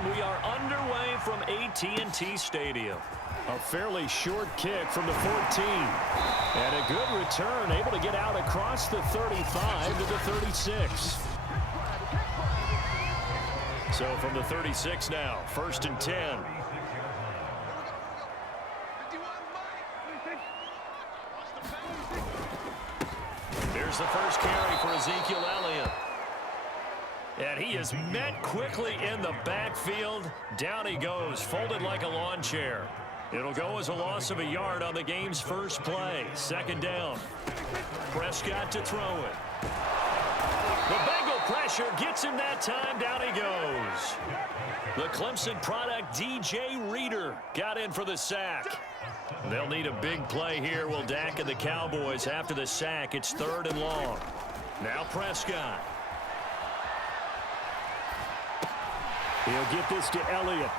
And we are underway from AT&T Stadium. A fairly short kick from the 14. And a good return, able to get out across the 35 to the 36. So from the 36 now, 1st and 10. Here's the first carry for Ezekiel Elliott. And he is met quickly in the backfield. Down he goes, folded like a lawn chair. It'll go as a loss of a yard on the game's first play. 2nd down. Prescott to throw it. The Bengal pressure gets him that time. Down he goes. The Clemson product, DJ Reader, got in for the sack. They'll need a big play here. Will Dak and the Cowboys after the sack. It's 3rd and long. Now Prescott. He'll get this to Elliott.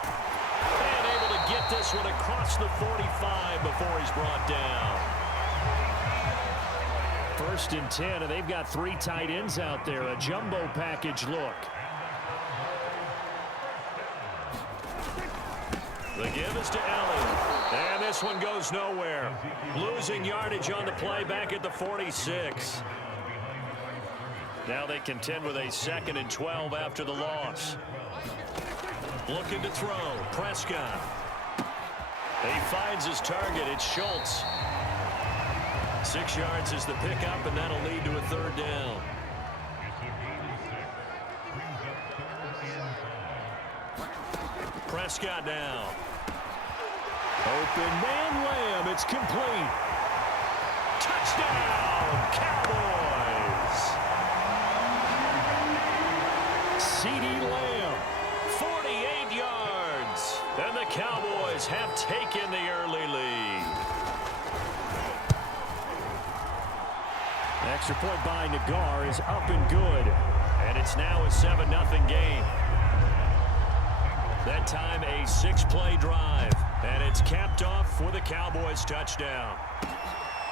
And able to get this one across the 45 before he's brought down. 1st and 10, and they've got 3 tight ends out there. A jumbo package look. The give is to Elliott. And this one goes nowhere. Losing yardage on the play back at the 46. Now they contend with a 2nd and 12 after the loss. Looking to throw. Prescott. He finds his target. It's Schultz. 6 yards is the pickup, and that'll lead to a 3rd down. Prescott now. Open man Lamb. It's complete. Touchdown, Cowboys. CeeDee Lamb, 48 yards. And the Cowboys have taken the early lead. Extra point by Nagar is up and good. And it's now a 7-0 game. That time a 6-play drive. And it's capped off with a Cowboys touchdown.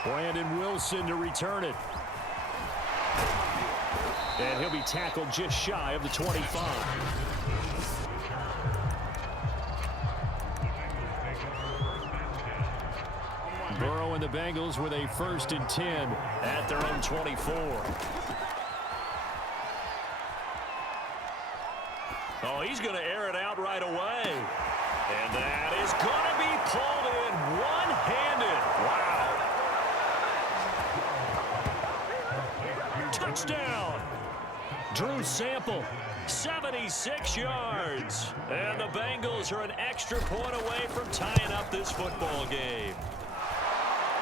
Brandon Wilson to return it. And he'll be tackled just shy of the 25. Burrow and the Bengals with a 1st and 10 at their own 24. Oh, he's going to air it out right away. And that is going to be pulled in one-handed. Wow. Touchdown. Drew Sample, 76 yards. And the Bengals are an extra point away from tying up this football game.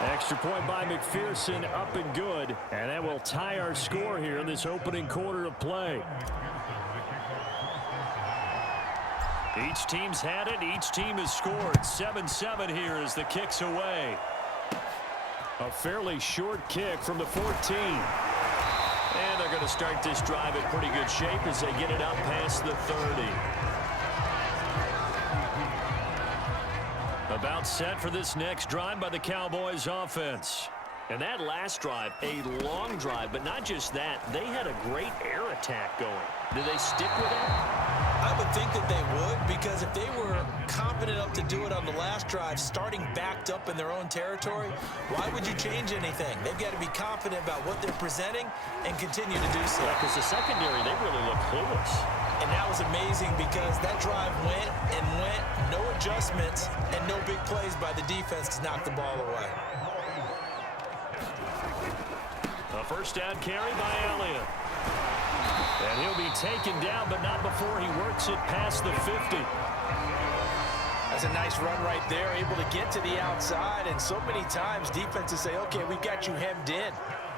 Extra point by McPherson, up and good. And that will tie our score here in this opening quarter of play. Each team's had it. Each team has scored. 7-7 here as the kick's away. A fairly short kick from the 14. And they're going to start this drive in pretty good shape as they get it up past the 30. About set for this next drive by the Cowboys offense. And that last drive, a long drive, but not just that. They had a great air attack going. Do they stick with it? I would think that they would, because if they were confident enough to do it on the last drive, starting backed up in their own territory, why would you change anything? They've got to be confident about what they're presenting and continue to do so. Yeah, because the secondary, they really look clueless. And that was amazing because that drive went and went, no adjustments, and no big plays by the defense to knock the ball away. A 1st down carry by Elliott. And he'll be taken down, but not before he works it past the 50. That's a nice run right there, able to get to the outside. And so many times defenses say, okay, we've got you hemmed in.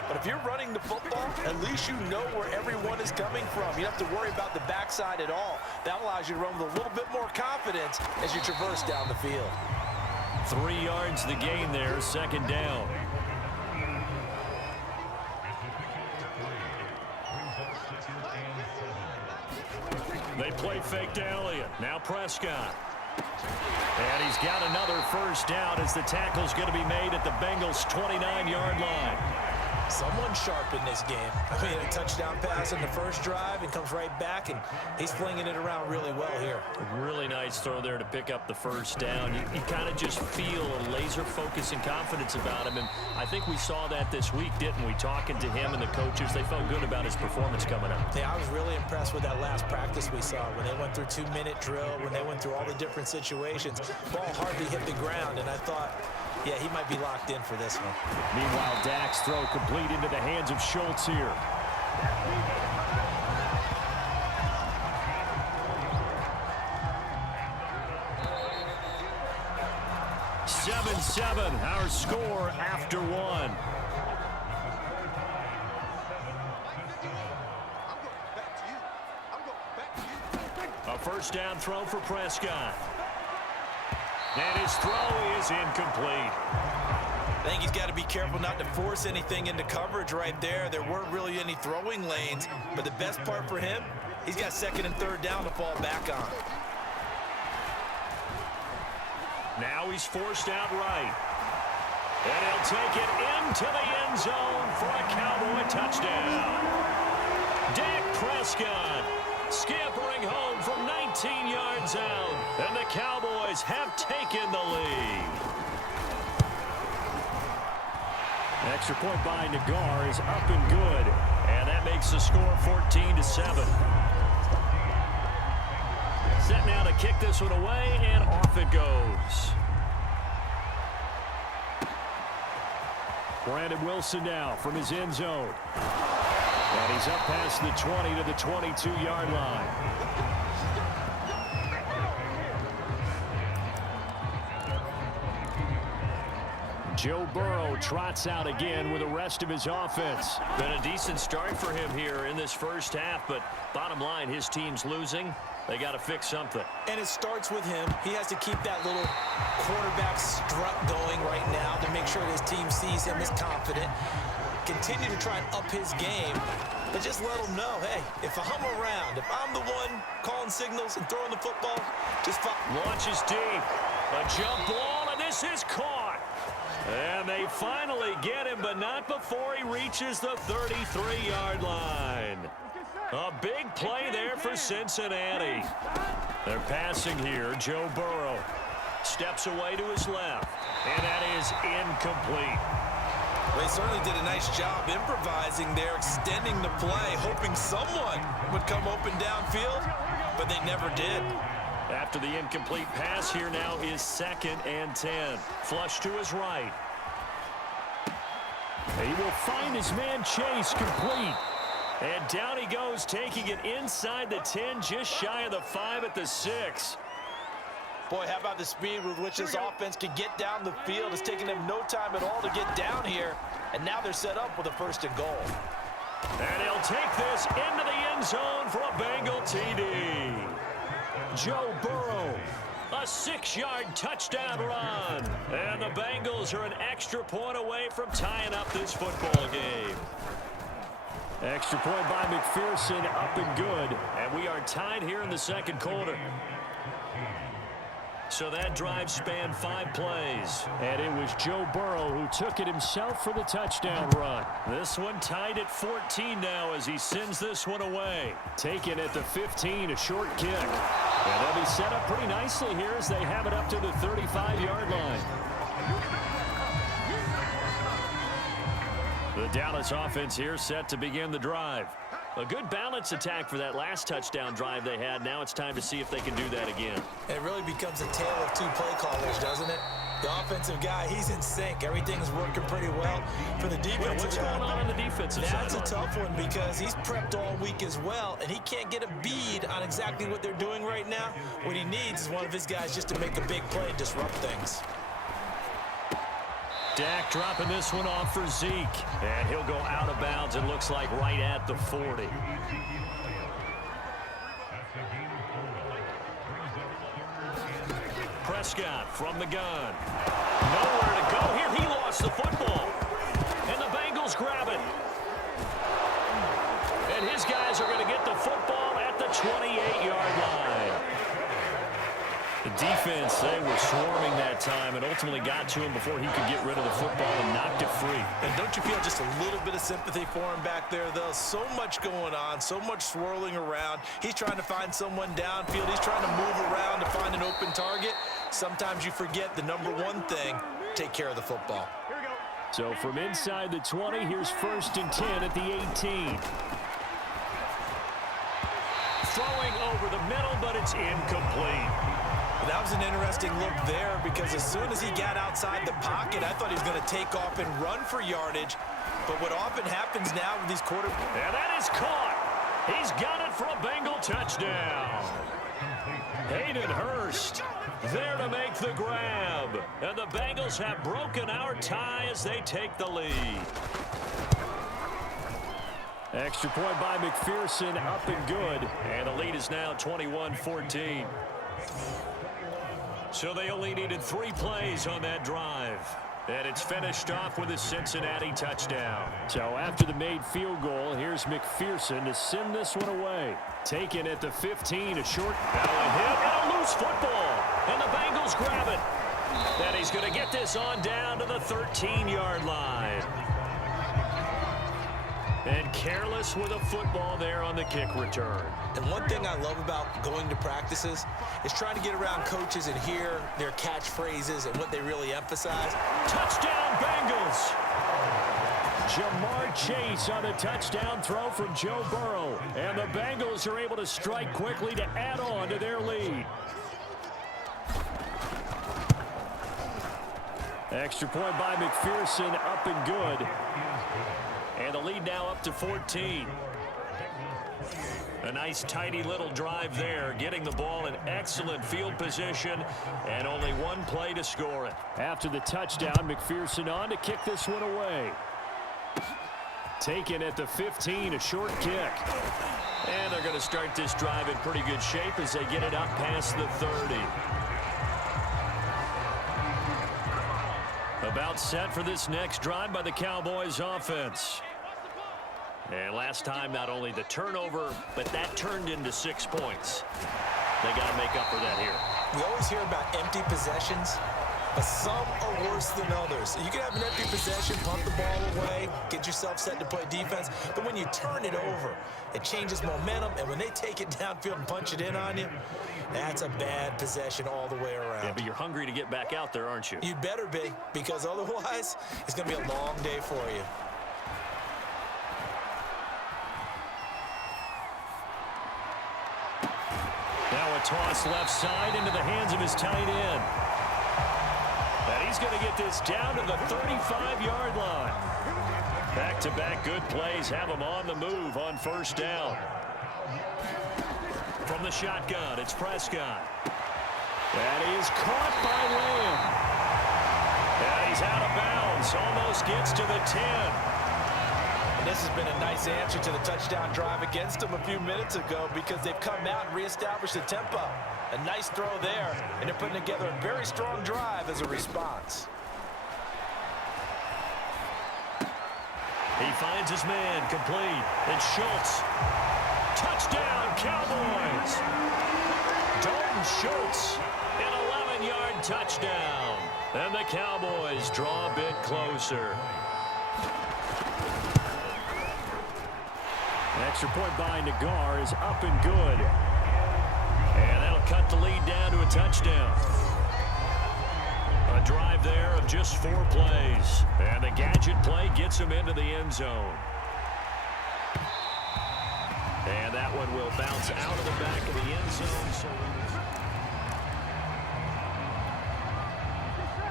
But if you're running the football, at least you know where everyone is coming from. You don't have to worry about the backside at all. That allows you to run with a little bit more confidence as you traverse down the field. 3 yards the gain there, 2nd down. They play fake to Elliott. Now Prescott. And he's got another 1st down as the tackle's going to be made at the Bengals' 29-yard line. Someone sharp in this game. I mean, a touchdown pass in the first drive and comes right back, and he's flinging it around really well here. A really nice throw there to pick up the first down. You kind of just feel a laser focus and confidence about him, and I think we saw that this week, didn't we? Talking to him and the coaches, they felt good about his performance coming up. Yeah, I was really impressed with that last practice we saw when they went through 2-minute drill, when they went through all the different situations. Ball hardly hit the ground, and I thought, yeah, he might be locked in for this one. Meanwhile, Dak's throw complete into the hands of Schultz here. Seven, our score after one. A first down throw for Prescott. And his throw is incomplete. I think he's got to be careful not to force anything into coverage right there. There weren't really any throwing lanes, but the best part for him, he's got second and third down to fall back on. Now he's forced out right. And he'll take it into the end zone for a Cowboy touchdown. Dak Prescott scampering home from 19 yards out, and the Cowboys have taken the lead. Extra point by Nagar is up and good, and that makes the score 14-7. Set now to kick this one away, and off it goes. Brandon Wilson now from his end zone. And he's up past the 20 to the 22-yard line. Joe Burrow trots out again with the rest of his offense. Been a decent start for him here in this first half, but bottom line, his team's losing. They got to fix something. And it starts with him. He has to keep that little quarterback strut going right now to make sure his team sees him as confident. Continue to try and up his game, but just let him know, hey, if I'm around, if I'm the one calling signals and throwing the football, just launches deep. A jump ball, and this is caught. And they finally get him, but not before he reaches the 33-yard line. A big play there for Cincinnati. They're passing here. Joe Burrow steps away to his left, and that is incomplete. They certainly did a nice job improvising there, extending the play, hoping someone would come open downfield, but they never did. After the incomplete pass, here now is 2nd and 10. Flush to his right. He will find his man Chase complete. And down he goes, taking it inside the 10, just shy of the 5 at the 6. Boy, how about the speed with which this offense can get down the field? It's taking them no time at all to get down here. And now they're set up with a 1st and goal. And he'll take this into the end zone for a Bengal TD. Joe Burrow, a 6-yard touchdown run. And the Bengals are an extra point away from tying up this football game. Extra point by McPherson, up and good. And we are tied here in the 2nd quarter. So that drive spanned 5 plays. And it was Joe Burrow who took it himself for the touchdown run. This one tied at 14 now as he sends this one away. Taken at the 15, a short kick. And they'll be set up pretty nicely here as they have it up to the 35-yard line. The Dallas offense here set to begin the drive. A good balance attack for that last touchdown drive they had. Now it's time to see if they can do that again. It really becomes a tale of 2 play callers, doesn't it? The offensive guy, he's in sync. Everything's working pretty well. For the defensive guy, what's going on the defensive side? That's a tough one because he's prepped all week as well, and he can't get a bead on exactly what they're doing right now. What he needs is one of his guys just to make a big play and disrupt things. Dak dropping this one off for Zeke. And he'll go out of bounds, it looks like, right at the 40. Prescott from the gun. Nowhere to go here. He lost the football. And the Bengals grab it. And his guys are going to get the football at the 28-yard line. The defense, they were swarming that time and ultimately got to him before he could get rid of the football and knocked it free. And don't you feel just a little bit of sympathy for him back there, though? So much going on, so much swirling around. He's trying to find someone downfield. He's trying to move around to find an open target. Sometimes you forget the number one thing, take care of the football. So from inside the 20, here's 1st and 10 at the 18. Throwing over the middle, but it's incomplete. That was an interesting look there because as soon as he got outside the pocket, I thought he was going to take off and run for yardage. But what often happens now with these quarterbacks... And that is caught. He's got it for a Bengal touchdown. Hayden Hurst there to make the grab. And the Bengals have broken our tie as they take the lead. Extra point by McPherson, up and good. And the lead is now 21-14. So they only needed 3 plays on that drive. And it's finished off with a Cincinnati touchdown. So after the made field goal, here's McPherson to send this one away. Taken at the 15, a short. Now a hit and a loose football. And the Bengals grab it. And he's going to get this on down to the 13-yard line. And careless with a football there on the kick return. And one thing I love about going to practices is trying to get around coaches and hear their catchphrases and what they really emphasize. Touchdown, Bengals! Jamar Chase on a touchdown throw from Joe Burrow. And the Bengals are able to strike quickly to add on to their lead. Extra point by McPherson, up and good. And the lead now up to 14. A nice, tidy little drive there, getting the ball in excellent field position, and only 1 play to score it. After the touchdown, McPherson on to kick this one away. Taken at the 15, a short kick. And they're going to start this drive in pretty good shape as they get it up past the 30. About set for this next drive by the Cowboys offense. And last time, not only the turnover, but that turned into 6 points. They got to make up for that here. We always hear about empty possessions, but some are worse than others. You can have an empty possession, pump the ball away, get yourself set to play defense, but when you turn it over, it changes momentum, and when they take it downfield and punch it in on you, that's a bad possession all the way around. Yeah, but you're hungry to get back out there, aren't you? You'd better be, because otherwise, it's going to be a long day for you. Now a toss left side into the hands of his tight end. And he's going to get this down to the 35-yard line. Back-to-back good plays have him on the move on 1st down. From the shotgun, it's Prescott. That is caught by Lamb. And he's out of bounds, almost gets to the 10. And this has been a nice answer to the touchdown drive against them a few minutes ago because they've come out and reestablished the tempo. A nice throw there, and they're putting together a very strong drive as a response. He finds his man, complete. It's Schultz. Touchdown, Cowboys! Dalton Schultz, an 11-yard touchdown. And the Cowboys draw a bit closer. Extra point by Nagar is up and good. And that'll cut the lead down to a touchdown. A drive there of just 4 plays. And the gadget play gets him into the end zone. And that one will bounce out of the back of the end zone.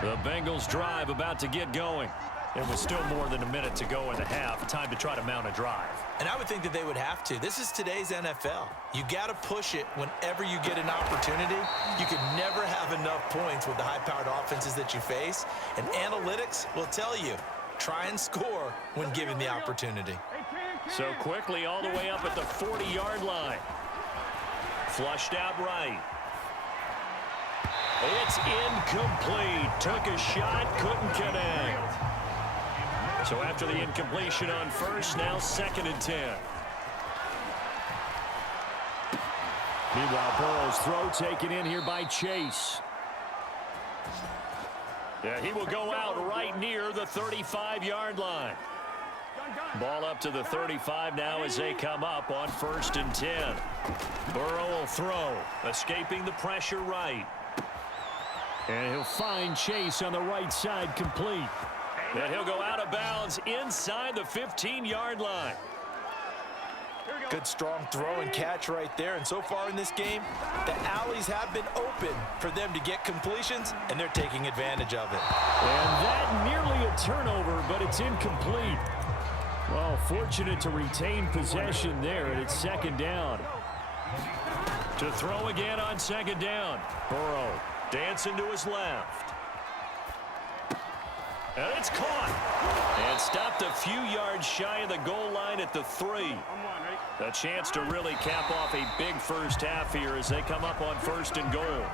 The Bengals drive about to get going. There was still more than a minute to go in the half. Time to try to mount a drive. And I would think that they would have to. This is today's NFL. You got to push it whenever you get an opportunity. You can never have enough points with the high-powered offenses that you face. And analytics will tell you, try and score when given the opportunity. So quickly all the way up at the 40-yard line. Flushed out right. It's incomplete. Took a shot, couldn't connect. So after the incompletion on 1st, now 2nd and 10. Meanwhile, Burrow's throw taken in here by Chase. Yeah, he will go out right near the 35-yard line. Ball up to the 35 now as they come up on 1st and 10. Burrow will throw, escaping the pressure right. And he'll find Chase on the right side complete. And he'll go out of bounds inside the 15-yard line. Good strong throw and catch right there. And so far in this game, the alleys have been open for them to get completions, and they're taking advantage of it. And that nearly a turnover, but it's incomplete. Well, fortunate to retain possession there, and it's 2nd down. To throw again on 2nd down. Burrow dancing to his left. And it's caught. And stopped a few yards shy of the goal line at the 3. A chance to really cap off a big first half here as they come up on 1st and goal.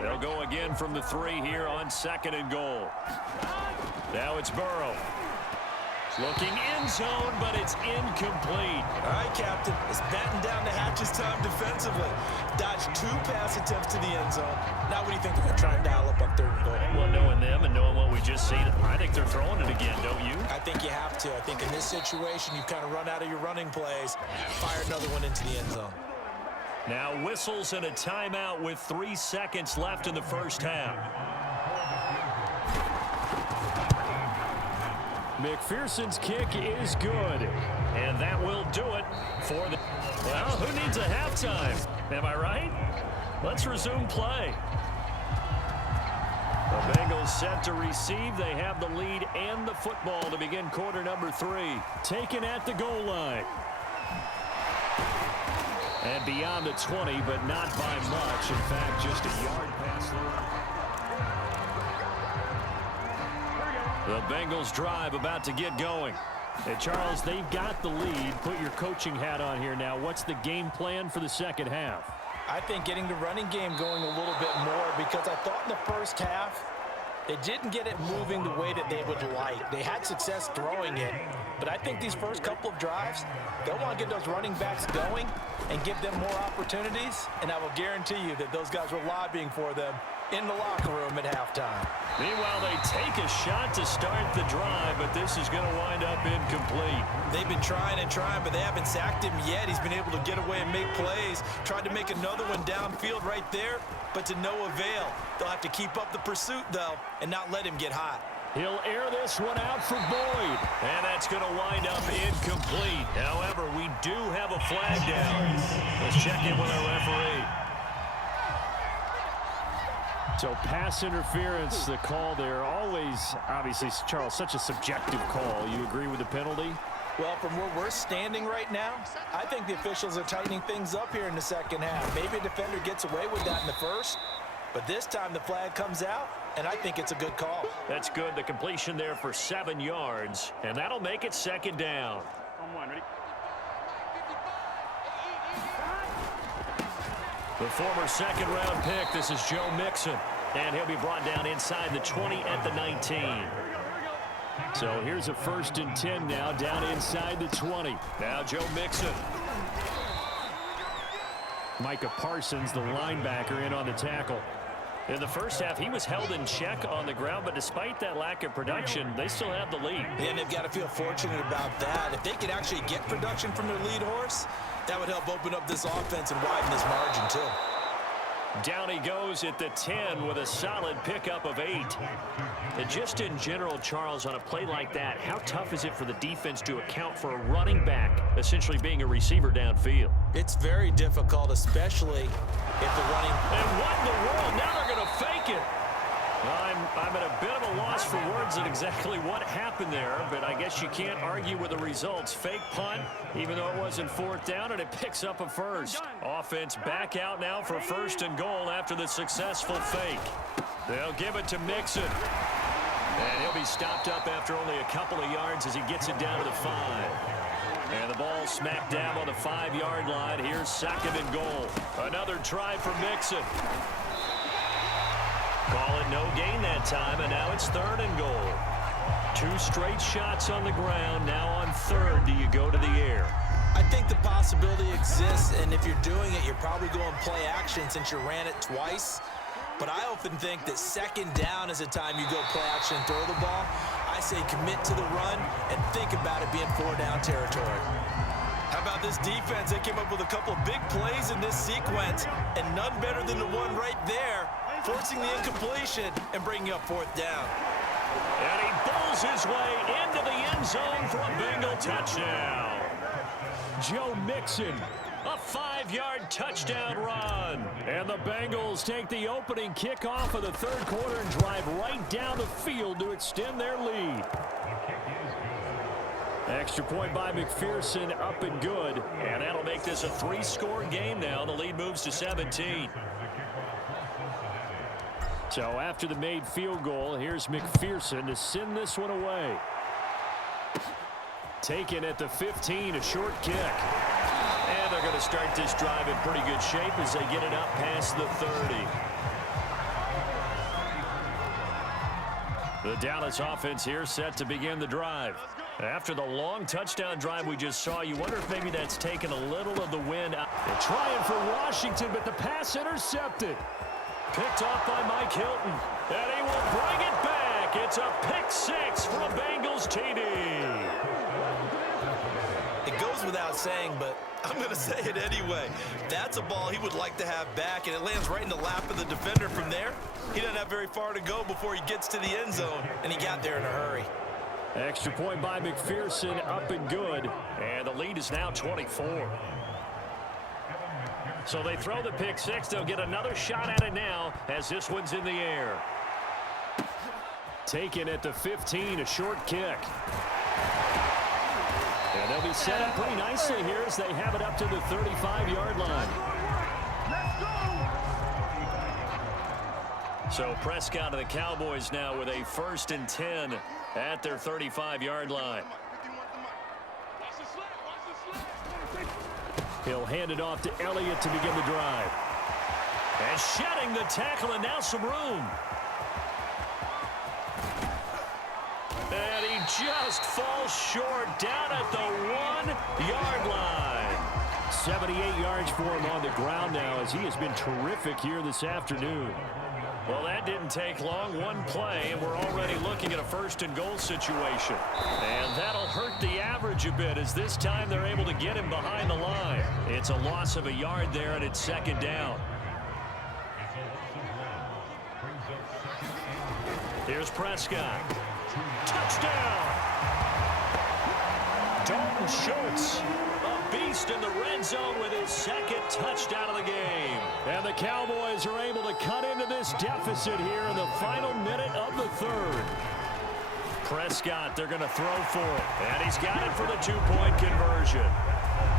They'll go again from the 3 here on 2nd and goal. Now it's Burrow. Looking end zone, but it's incomplete. All right, Captain. It's batten down the hatches time defensively. Dodged 2 pass attempts to the end zone. Now what do you think they're going to try and dial up on 3rd and goal? Well, knowing them and knowing what we just seen, I think they're throwing it again, don't you? I think you have to. I think in this situation, you've kind of run out of your running plays. Fire another one into the end zone. Now whistles and a timeout with 3 seconds left in the first half. McPherson's kick is good. And that will do it for the... Well, who needs a halftime? Am I right? Let's resume play. The Bengals set to receive. They have the lead and the football to begin quarter number 3. Taken at the goal line. And beyond the 20, but not by much. In fact, just a yard past the... The Bengals drive about to get going. Hey, Charles, they've got the lead. Put your coaching hat on here now. What's the game plan for the second half? I think getting the running game going a little bit more, because I thought in the first half they didn't get it moving the way that they would like. They had success throwing it, but I think these first couple of drives, they'll want to get those running backs going and give them more opportunities, and I will guarantee you that those guys were lobbying for them in the locker room at halftime. Meanwhile, they take a shot to start the drive, but this is going to wind up incomplete. They've been trying and trying, but they haven't sacked him yet. He's been able to get away and make plays. Tried to make another one downfield right there, but to no avail. They'll have to keep up the pursuit, though, and not let him get hot. He'll air this one out for Boyd. And that's going to wind up incomplete. However, we do have a flag down. Let's check in with our referee. So pass interference, the call there. Always, obviously, Charles, such a subjective call. You agree with the penalty? Well, from where we're standing right now, I think the officials are tightening things up here in the second half. Maybe a defender gets away with that in the first, but this time the flag comes out, and I think it's a good call. That's good. The completion there for 7 yards, and that'll make it 2nd down. The former 2nd-round pick, this is Joe Mixon, and he'll be brought down inside the 20 at the 19. So here's a 1st and 10 now, down inside the 20. Now Joe Mixon. Micah Parsons, the linebacker, in on the tackle. In the first half, he was held in check on the ground, but despite that lack of production, they still have the lead. And they've got to feel fortunate about that. If they could actually get production from their lead horse, that would help open up this offense and widen this margin, too. Down he goes at the 10 with a solid pickup of 8. And just in general, Charles, on a play like that, how tough is it for the defense to account for a running back essentially being a receiver downfield? It's very difficult, especially if the running... And what in the world? Now they're going to fake it. I'm at a bit of a loss for words at exactly what happened there, but I guess you can't argue with the results. Fake punt, even though it wasn't 4th down, and it picks up a 1st. Offense back out now for 1st and goal after the successful fake. They'll give it to Mixon. And he'll be stopped up after only a couple of yards as he gets it down to the 5. And the ball smacked down on the 5-yard line. Here's 2nd and goal. Another try for Mixon. Call it no gain that time, and now it's 3rd and goal. 2 straight shots on the ground. Now on 3rd, do you go to the air? I think the possibility exists, and if you're doing it, you're probably going play action since you ran it twice. But I often think that second down is a time you go play action and throw the ball. I say commit to the run and think about it being 4-down territory. How about this defense? They came up with a couple of big plays in this sequence, and none better than the one right there, forcing the incompletion and bringing up 4th down. And he bowls his way into the end zone for a Bengal touchdown. Joe Mixon, a 5-yard touchdown run. And the Bengals take the opening kickoff of the third quarter and drive right down the field to extend their lead. Extra point by McPherson, up and good. And that'll make this a 3-score game now. The lead moves to 17. So after the made field goal, here's McPherson to send this one away. Taken at the 15, a short kick. And they're going to start this drive in pretty good shape as they get it up past the 30. The Dallas offense here set to begin the drive. After the long touchdown drive we just saw, you wonder if maybe that's taken a little of the wind out. They're trying for Washington, but the pass intercepted. Picked off by Mike Hilton. And he will bring it back. It's a pick 6 for a Bengals TD. It goes without saying, but I'm going to say it anyway. That's a ball he would like to have back, and it lands right in the lap of the defender from there. He doesn't have very far to go before he gets to the end zone, and he got there in a hurry. Extra point by McPherson, up and good. And the lead is now 24. So they throw the pick 6. They'll get another shot at it now as this one's in the air. Taken at the 15, a short kick. And they'll be set up pretty nicely here as they have it up to the 35-yard line. So Prescott of the Cowboys now with a 1st and 10 at their 35-yard line. He'll hand it off to Elliott to begin the drive. And shedding the tackle, and now some room. And he just falls short down at the 1-yard line. 78 yards for him on the ground now as he has been terrific here this afternoon. Well, that didn't take long. One play, and we're already looking at a 1st and goal situation. And that'll hurt the average a bit as this time they're able to get him behind the line. It's a loss of a yard there, and it's 2nd down. Here's Prescott. Touchdown! Dalton Schultz, a beast in the red zone with his 2nd touchdown of the game. And the Cowboys are able to cut into this deficit here in the final minute of the 3rd. Prescott, they're going to throw for it. And he's got it for the 2-point conversion.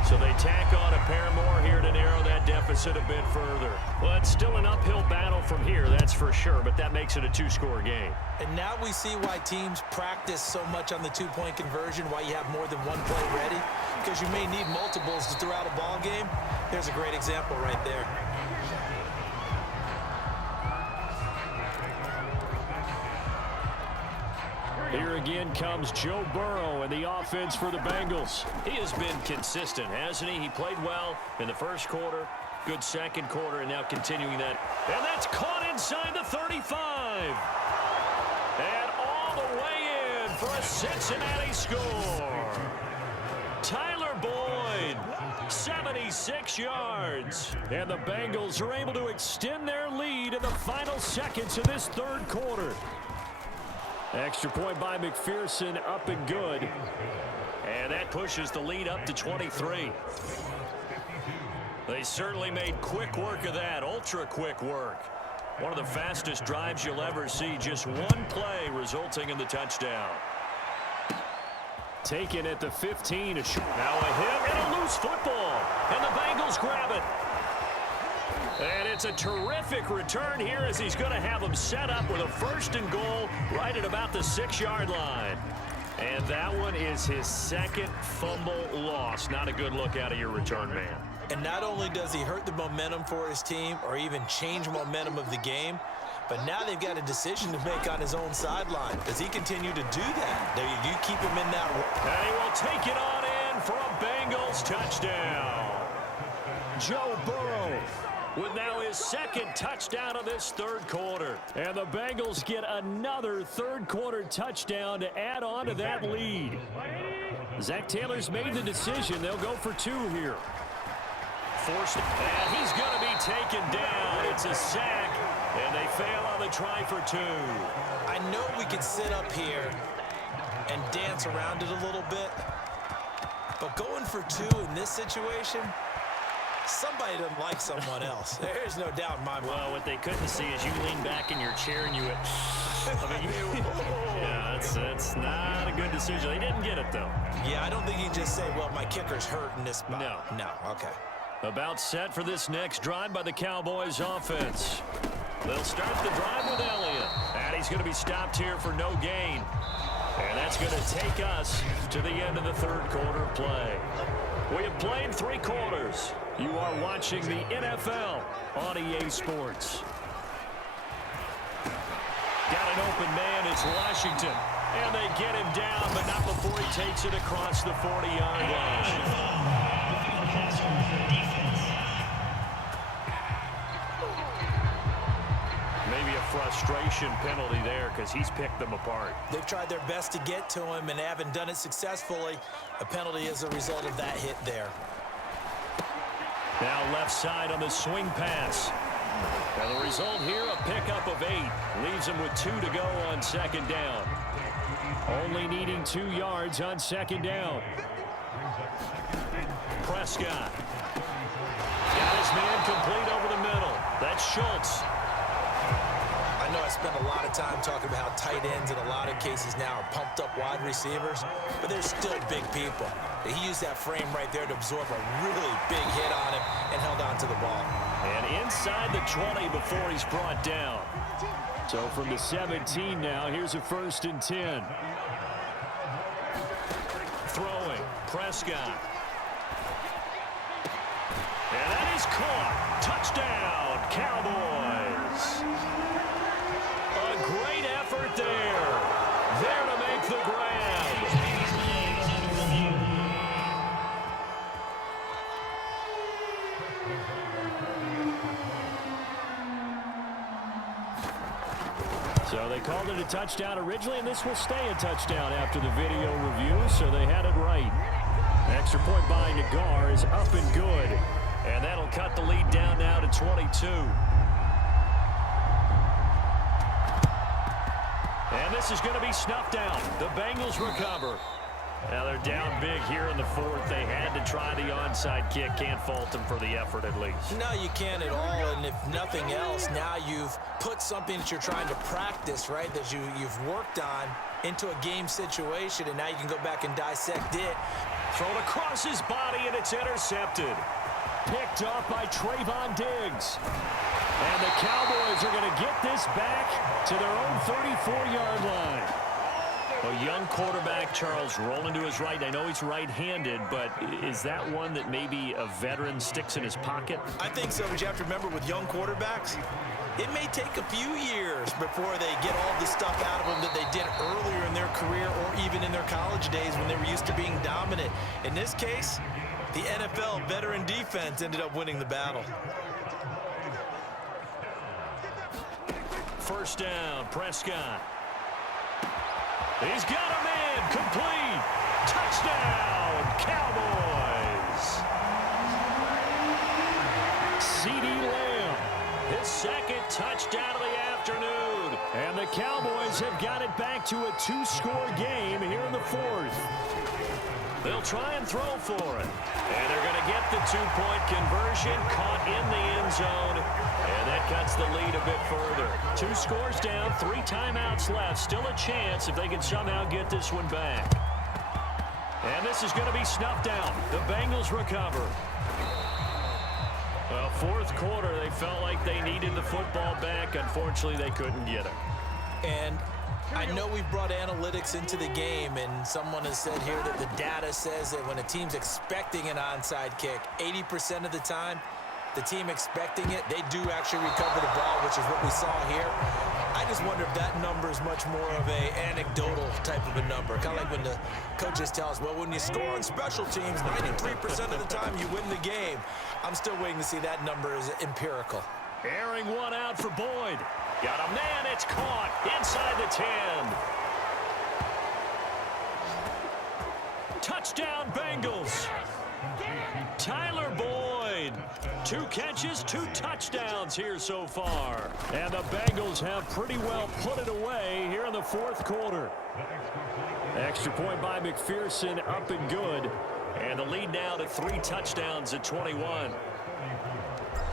So they tack on a pair more here to narrow that deficit a bit further. Well, it's still an uphill battle from here, that's for sure, but that makes it a 2-score game. And now we see why teams practice so much on the 2-point conversion, why you have more than one play ready, because you may need multiples to throw out a ball game. There's a great example right there. Here again comes Joe Burrow and the offense for the Bengals. He has been consistent, hasn't he? He played well in the 1st quarter, good 2nd quarter, and now continuing that. And that's caught inside the 35. And all the way in for a Cincinnati score. Tyler Boyd, 76 yards. And the Bengals are able to extend their lead in the final seconds of this 3rd quarter. Extra point by McPherson, up and good. And that pushes the lead up to 23. They certainly made quick work of that, ultra-quick work. One of the fastest drives you'll ever see, just one play resulting in the touchdown. Taken at the 15. Now a hit and a loose football. And the Bengals grab it. And it's a terrific return here as he's going to have them set up with a 1st and goal right at about the 6-yard line. And that one is his 2nd fumble loss. Not a good look out of your return man. And not only does he hurt the momentum for his team or even change momentum of the game, but now they've got a decision to make on his own sideline. Does he continue to do that? Do you keep him in that? And he will take it on in down for a Bengals touchdown. Joe Burrow with now his second touchdown of this third quarter. And the Bengals get another third-quarter touchdown to add on to that lead. Zach Taylor's made the decision. They'll go for 2 here. Forced, and he's going to be taken down. It's a sack, and they fail on the try for 2. I know we could sit up here and dance around it a little bit, but going for 2 in this situation, somebody doesn't like someone else. There's no doubt in my mind. Well, what they couldn't see is you lean back in your chair and you went, yeah, that's not a good decision. They didn't get it, though. Yeah, I don't think you can just say, well, my kicker's hurt in this spot. No. No, okay. About set for this next drive by the Cowboys offense. They'll start the drive with Elliott. And he's going to be stopped here for no gain. And that's going to take us to the end of the third quarter of play. We have played 3 quarters. You are watching the NFL on EA Sports. Got an open man. It's Washington. And they get him down, but not before he takes it across the 40-yard line. Maybe a frustration penalty there because he's picked them apart. They've tried their best to get to him and haven't done it successfully. A penalty as a result of that hit there. Now left side on the swing pass. And the result here, a pickup of 8. Leaves him with 2 to go on second down. Only needing 2 yards on second down. Prescott. Got his man complete over the middle. That's Schultz. I know I spent a lot of time talking about how tight ends in a lot of cases now are pumped up wide receivers, but they're still big people. He used that frame right there to absorb a really big hit on him and held on to the ball. And inside the 20 before he's brought down. So from the 17 now, here's a 1st and 10. Throwing, Prescott. And that is caught. Touchdown, Cowboys. A great effort there. There to make the grab. So they called it a touchdown originally, and this will stay a touchdown after the video review, so they had it right. Extra point by Nagar is up and good, and that'll cut the lead down now to 22. And this is going to be snuffed out. The Bengals recover. Now they're down big here in the 4th. They had to try the onside kick. Can't fault them for the effort at least. No, you can't at all, and if nothing else, now you've put something that you're trying to practice, right, that you've worked on into a game situation, and now you can go back and dissect it. Thrown across his body, and it's intercepted. Picked off by Trayvon Diggs. And the Cowboys are going to get this back to their own 34-yard line. A young quarterback, Charles, rolling to his right. I know he's right-handed, but is that one that maybe a veteran sticks in his pocket? I think so, but you have to remember with young quarterbacks, it may take a few years before they get all the stuff out of them that they did earlier in their career or even in their college days when they were used to being dominant. In this case, the NFL veteran defense ended up winning the battle. First down, Prescott. He's got a man, complete. Touchdown, Cowboys. CeeDee Lamb, his second touchdown of the afternoon. And the Cowboys have got it back to a 2-score game here in the 4th. They'll try and throw for it. And they're going to get the 2-point conversion, caught in the end zone. And that cuts the lead a bit further. 2 scores down, 3 timeouts left. Still a chance if they can somehow get this one back. And this is going to be snuffed out. The Bengals recover. Well, 4th quarter, they felt like they needed the football back. Unfortunately, they couldn't get it. And I know we've brought analytics into the game, and someone has said here that the data says that when a team's expecting an onside kick, 80% of the time, the team expecting it, they do actually recover the ball, which is what we saw here. I just wonder if that number is much more of a anecdotal type of a number. Kind of like when the coaches tell us, well, when you score on special teams, 93% of the time you win the game. I'm still waiting to see that number is empirical. Airing one out for Boyd. Got a man, it's caught inside the 10. Touchdown, Bengals. Tyler Boyd. 2 catches, 2 touchdowns here so far. And the Bengals have pretty well put it away here in the 4th quarter. Extra point by McPherson, up and good. And the lead now to 3 touchdowns at 21.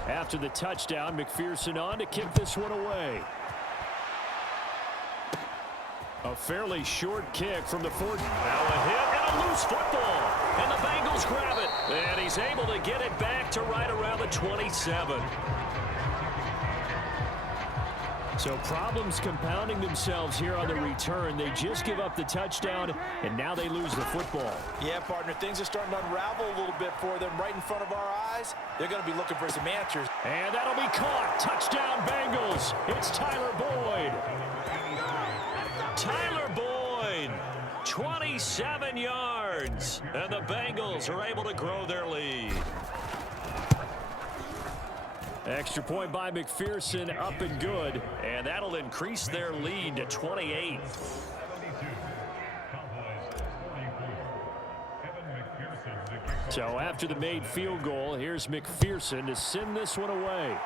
After the touchdown, McPherson on to kick this one away. A fairly short kick from the 40. Now a hit and a loose football. And the Bengals grab it. And he's able to get it back to right around the 27. So problems compounding themselves here on the return. They just give up the touchdown, and now they lose the football. Yeah, partner, things are starting to unravel a little bit for them right in front of our eyes. They're going to be looking for some answers. And that'll be caught. Touchdown, Bengals. It's Tyler Boyd. Tyler Boyd, 27 yards. And the Bengals are able to grow their lead. Extra point by McPherson, up and good. And that'll increase their lead to 28. So after the made field goal, here's McPherson to send this one away.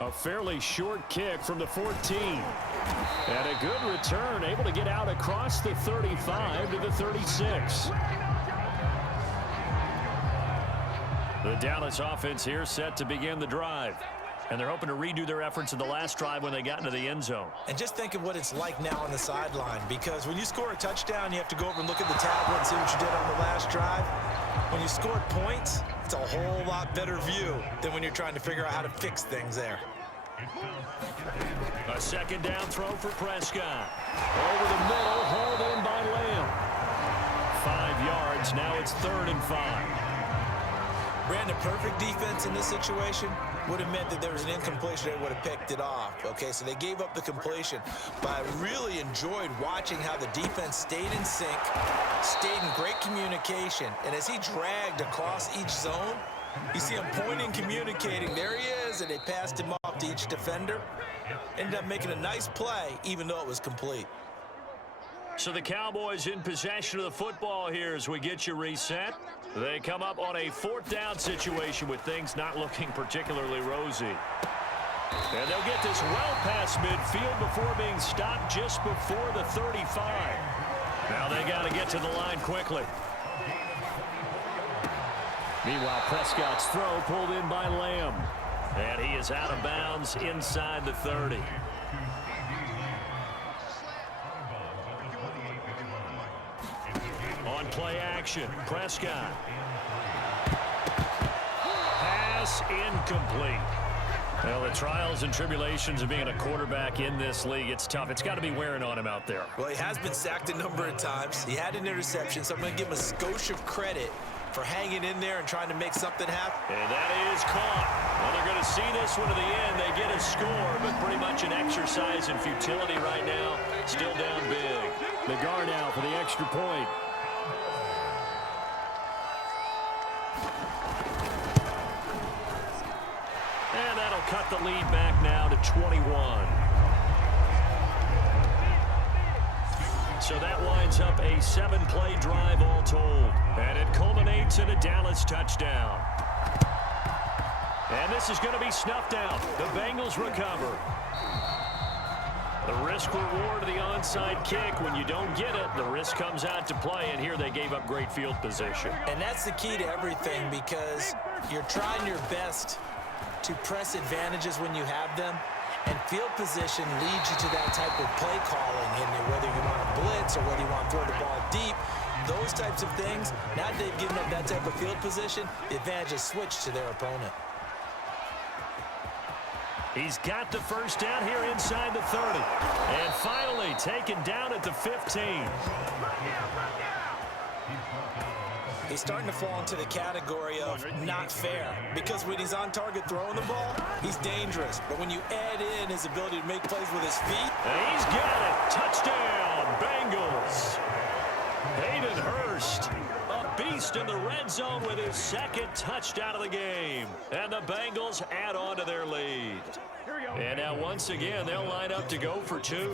A fairly short kick from the 14. And a good return, able to get out across the 35 to the 36. The Dallas offense here set to begin the drive. And they're hoping to redo their efforts in the last drive when they got into the end zone. And just think of what it's like now on the sideline, because when you score a touchdown, you have to go over and look at the tablet and see what you did on the last drive. When you scored points, it's a whole lot better view than when you're trying to figure out how to fix things there. A second down throw for Prescott. Over the middle, hauled in by Lamb. 5 yards, now it's 3rd and 5. Brandon, perfect defense in this situation would have meant that there was an incompletion. They would have picked it off. Okay, so they gave up the completion. But I really enjoyed watching how the defense stayed in sync, stayed in great communication. And as he dragged across each zone, you see him pointing, communicating. There he is, and they passed him off to each defender. Ended up making a nice play, even though it was complete. So the Cowboys in possession of the football here as we get you reset. They come up on a 4th down situation with things not looking particularly rosy. And they'll get this well past midfield before being stopped just before the 35. Now they got to get to the line quickly. Meanwhile, Prescott's throw pulled in by Lamb. And he is out of bounds inside the 30. On play action, Prescott. Pass incomplete. Well, the trials and tribulations of being a quarterback in this league, it's tough. It's got to be wearing on him out there. Well, he has been sacked a number of times. He had an interception, so I'm going to give him a skosh of credit for hanging in there and trying to make something happen. And that is caught. Well, they're going to see this one to the end. They get a score, but pretty much an exercise in futility right now. Still down big. The guard now for the extra point. And that'll cut the lead back now to 21. So that winds up a 7-play drive all told. And it culminates in a Dallas touchdown. And this is going to be snuffed out. The Bengals recover. The risk reward of the onside kick. When you don't get it, the risk comes out to play. And here they gave up great field position. And that's the key to everything, because you're trying your best to press advantages when you have them. And field position leads you to that type of play calling, and whether you want to blitz or whether you want to throw the ball deep, those types of things. Now that they've given up that type of field position, the advantage is switched to their opponent. He's got the first down here inside the 30. And finally taken down at the 15. He's starting to fall into the category of not fair, because when he's on target throwing the ball, he's dangerous. But when you add in his ability to make plays with his feet. And he's got it. Touchdown, Bengals. Hayden Hurst, a beast in the red zone with his second touchdown of the game. And the Bengals add on to their lead. And now once again, they'll line up to go for two.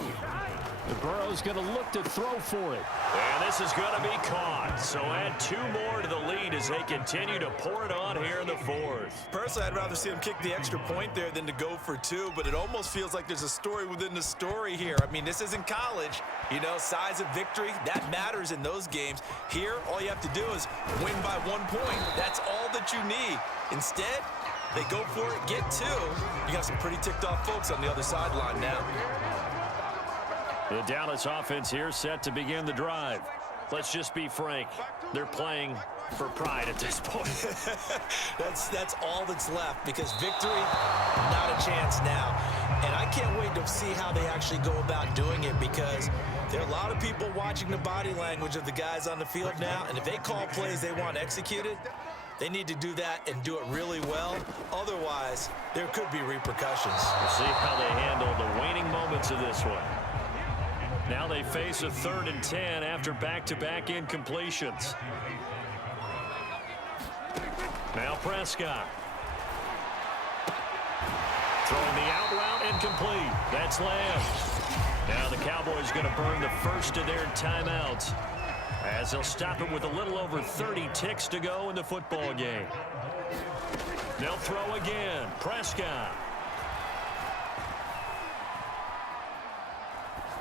The Burrow's going to look to throw for it. And this is going to be caught. So add two more to the lead as they continue to pour it on here in the fourth. Personally, I'd rather see him kick the extra point there than to go for two, but it almost feels like there's a story within the story here. I mean, this isn't college. You know, size of victory, that matters in those games. Here, all you have to do is win by 1 point. That's all that you need. Instead, they go for it, get two. You got some pretty ticked off folks on the other sideline now. The Dallas offense here set to begin the drive. Let's just be frank. They're playing for pride at this point. That's all that's left, because victory, not a chance now. And I can't wait to see how they actually go about doing it, because there are a lot of people watching the body language of the guys on the field now, and if they call plays they want executed, they need to do that and do it really well. Otherwise, there could be repercussions. We'll see how they handle the waning moments of this one. Now they face a 3rd and 10 after back-to-back incompletions. Now Prescott. Throwing the out route incomplete. That's Lamb. Now the Cowboys going to burn the first of their timeouts, as they'll stop it with a little over 30 ticks to go in the football game. They'll throw again. Prescott.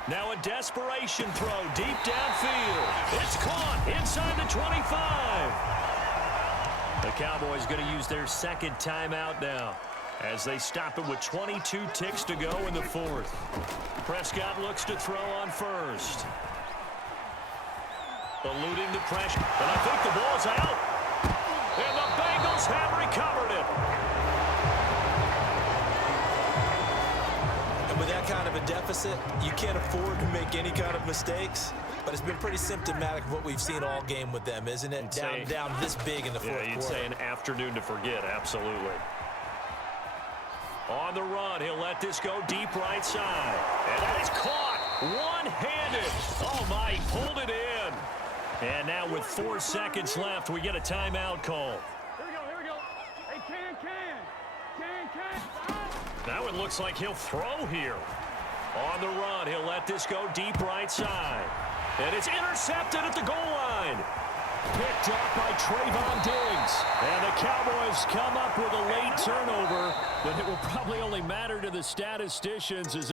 Now a desperation throw deep downfield. It's caught inside the 25. The Cowboys going to use their second timeout now, as they stop it with 22 ticks to go in the fourth. Prescott looks to throw on first. Eluding the pressure. And I think the ball's out. And the Bengals have recovered it. And with that kind of a deficit, you can't afford to make any kind of mistakes. But it's been pretty symptomatic of what we've seen all game with them, isn't it? Down this big in the fourth quarter. You'd say an afternoon to forget, absolutely. On the run, he'll let this go deep right side. And that is caught one-handed. Oh, my, he pulled it in. And now with 4 seconds left, we get a timeout call. Here we go. Hey, Can. Now it looks like he'll throw here. On the run, he'll let this go deep right side. And it's intercepted at the goal line. Picked up by Trayvon Diggs. And the Cowboys come up with a late turnover, but it will probably only matter to the statisticians as